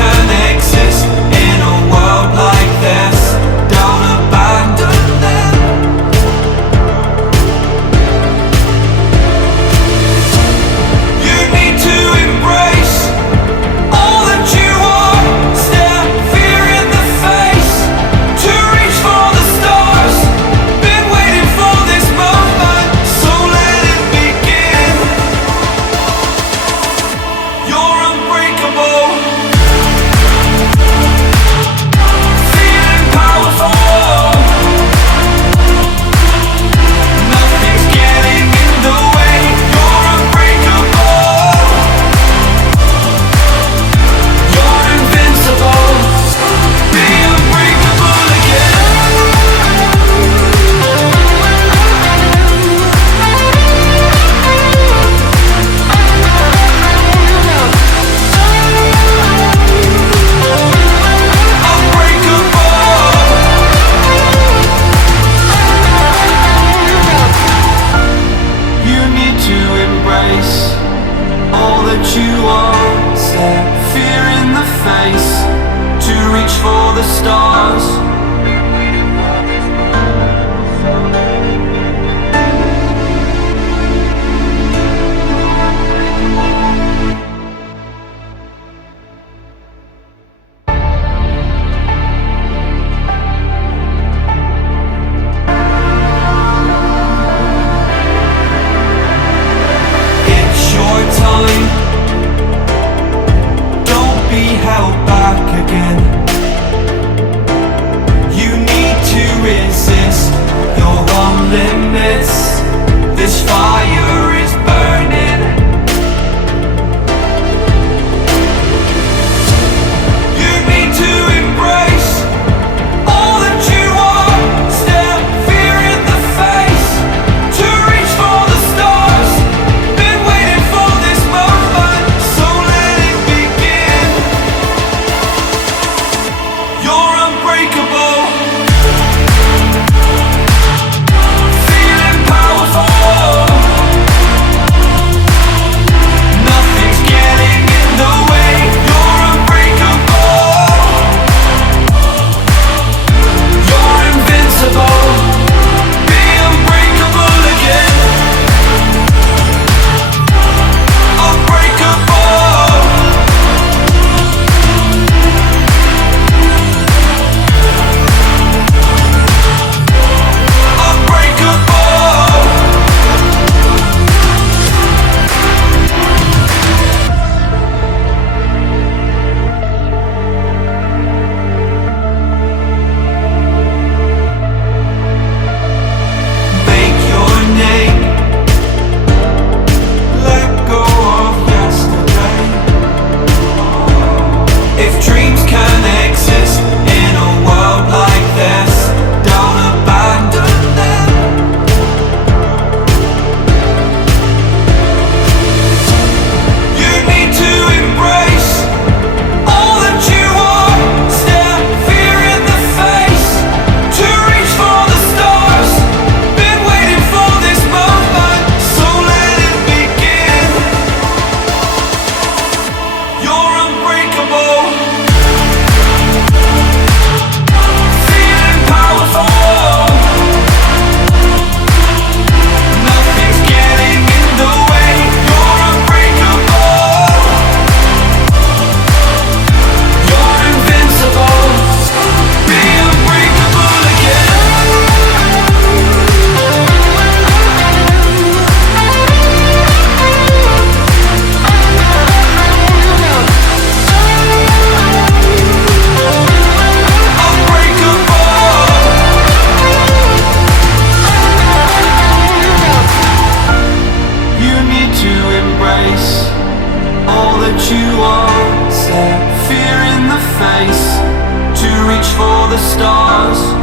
can exist in a world like this. Don't abandon them. You need to embrace all that you are. Stare fear in the face to reach for the stars. Been waiting for this moment, so let it begin. You're unbreakable. Feeling powerful. Nothing's getting in the way. You're unbreakable. You're invincible. Be unbreakable again. You need to embrace all that you are. Stare fear in the face to reach for the stars. It's your time. Don't be held back again. You need to resist. You're on limits. This fire is burning. You need to embrace all that you are. Stare fear in the face to reach for the stars. Been waiting for this moment, so let it begin. You're unbreakable. Feeling powerful. Nothing's getting in the way. You're unbreakable. You're invincible. Be unbreakable again. Unbreakable. Unbreakable. Make your name. Let go of yesterday. If dreams can exist in a world like this, don't abandon them. You need to embrace all that you are. Stare fear in the face to reach for the stars. Been waiting for this moment, so let it begin. You're unbreakable. Feeling powerful. Nothing's getting in the way. You're unbreakable. You're invincible. Be unbreakable again. You need to embrace all that you are. Stare fear in the face to reach for the stars.